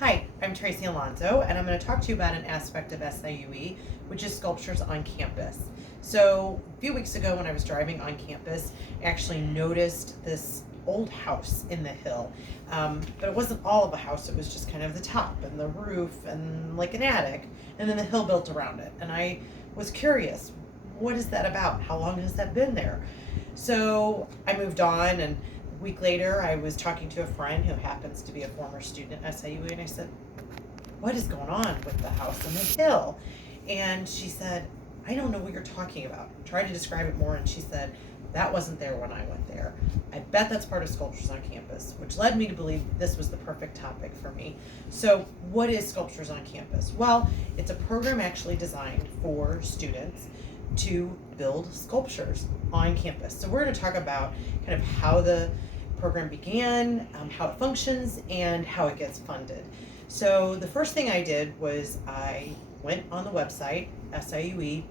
Hi, I'm Tracy Alonzo, and I'm going to talk to you about an aspect of SIUE, which is sculptures on campus. So, a few weeks ago when I was driving on campus, I actually noticed this old house in the hill. But it wasn't all of a house, it was just kind of the top and the roof and like an attic, and then the hill built around it. And I was curious, what is that about? How long has that been there? So, I moved on, and a week later, I was talking to a friend who happens to be a former student at SIUE, and I said, what is going on with the house on the hill? And she said, I don't know what you're talking about. I tried to describe it more, and she said, that wasn't there when I went there. I bet that's part of Sculptures on Campus, which led me to believe this was the perfect topic for me. So, what is Sculptures on Campus? Well, it's a program actually designed for students to build sculptures on campus. So, we're going to talk about kind of how the program began, how it functions, and how it gets funded. So the first thing I did was I went on the website, siue.com,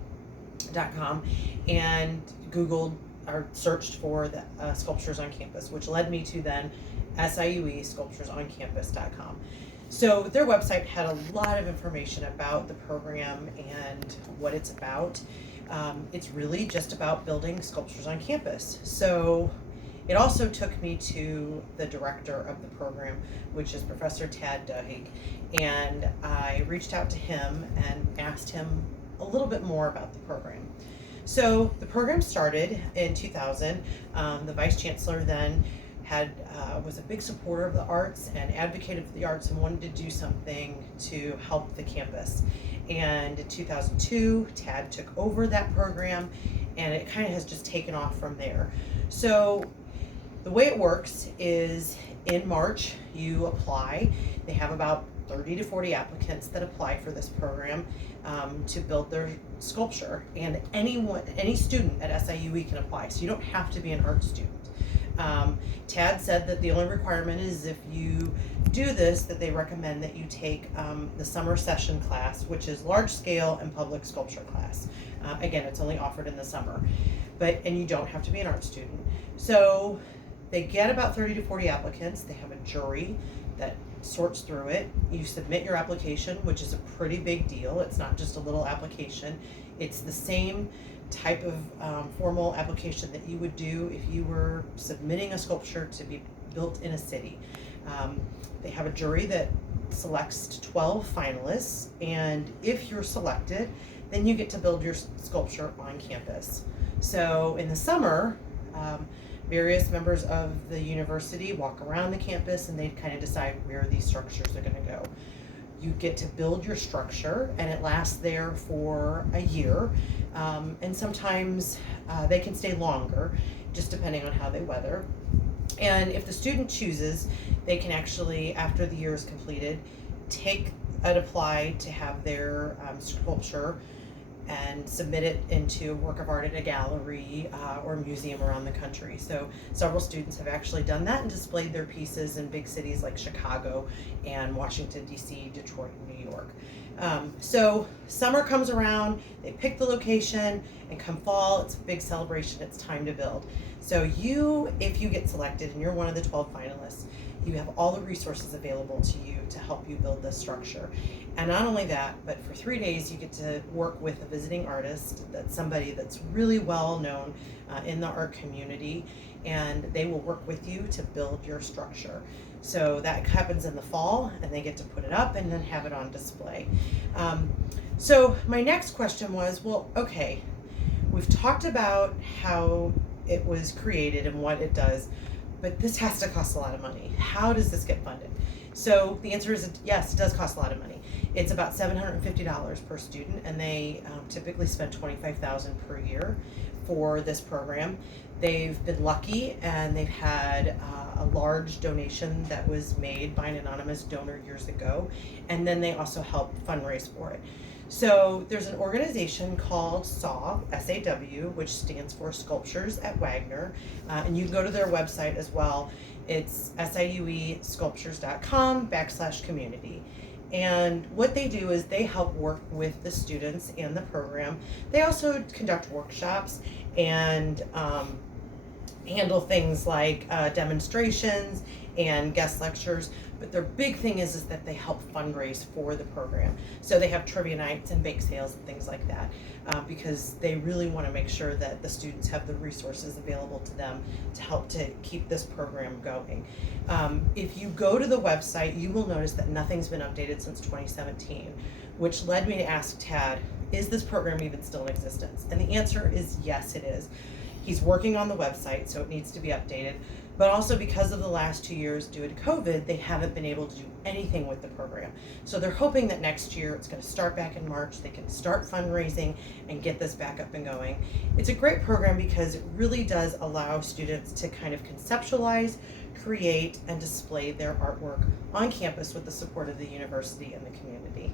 and Googled or searched for the sculptures on campus, which led me to then SIUE sculpturesoncampus.com. So their website had a lot of information about the program and what it's about. It's really just about building sculptures on campus. So it also took me to the director of the program, which is Professor Tad Duhigg, and I reached out to him and asked him a little bit more about the program. So the program started in 2000. The Vice Chancellor then was a big supporter of the arts and advocated for the arts and wanted to do something to help the campus. And in 2002, Tad took over that program, and it kind of has just taken off from there. So the way it works is in March, you apply. They have about 30 to 40 applicants that apply for this program to build their sculpture. And any student at SIUE can apply, so you don't have to be an art student. Tad said that the only requirement is if you do this, that they recommend that you take the summer session class, which is large scale and public sculpture class. Again, it's only offered in the summer, and you don't have to be an art student. So they get about 30 to 40 applicants. They have a jury that sorts through it. You submit your application, which is a pretty big deal. It's not just a little application. It's the same type of formal application that you would do if you were submitting a sculpture to be built in a city. They have a jury that selects 12 finalists, and if you're selected, then you get to build your sculpture on campus. So in the summer, various members of the university walk around the campus and they kind of decide where these structures are going to go. You get to build your structure, and it lasts there for a year, and sometimes they can stay longer, just depending on how they weather. And if the student chooses, they can actually, after the year is completed, apply to have their sculpture and submit it into a work of art at a gallery or museum around the country. So several students have actually done that and displayed their pieces in big cities like Chicago and Washington, D.C., Detroit, and New York. So summer comes around, they pick the location, and come fall, it's a big celebration, it's time to build. So if you get selected and you're one of the 12 finalists, you have all the resources available to you to help you build this structure. And not only that, but for 3 days you get to work with a visiting artist, that's somebody that's really well known in the art community, and they will work with you to build your structure. So that happens in the fall, and they get to put it up and then have it on display. So my next question was, well, okay, we've talked about how it was created and what it does, but this has to cost a lot of money. How does this get funded? So the answer is yes, it does cost a lot of money. It's about $750 per student, and they typically spend $25,000 per year for this program. They've been lucky, and they've had a large donation that was made by an anonymous donor years ago, and then they also help fundraise for it. So there's an organization called SAW, SAW, which stands for Sculptures at Wagner, and you can go to their website as well. It's siuesculptures.com/community. And what they do is they help work with the students and the program. They also conduct workshops and handle things like demonstrations and guest lectures. But their big thing is that they help fundraise for the program. So they have trivia nights and bake sales and things like that, because they really want to make sure that the students have the resources available to them to help to keep this program going. If you go to the website, you will notice that nothing's been updated since 2017, which led me to ask Tad, is this program even still in existence? And the answer is yes, it is. He's working on the website, so it needs to be updated. But also because of the last 2 years due to COVID, they haven't been able to do anything with the program. So they're hoping that next year it's going to start back in March. They can start fundraising and get this back up and going. It's a great program because it really does allow students to kind of conceptualize, create, and display their artwork on campus with the support of the university and the community.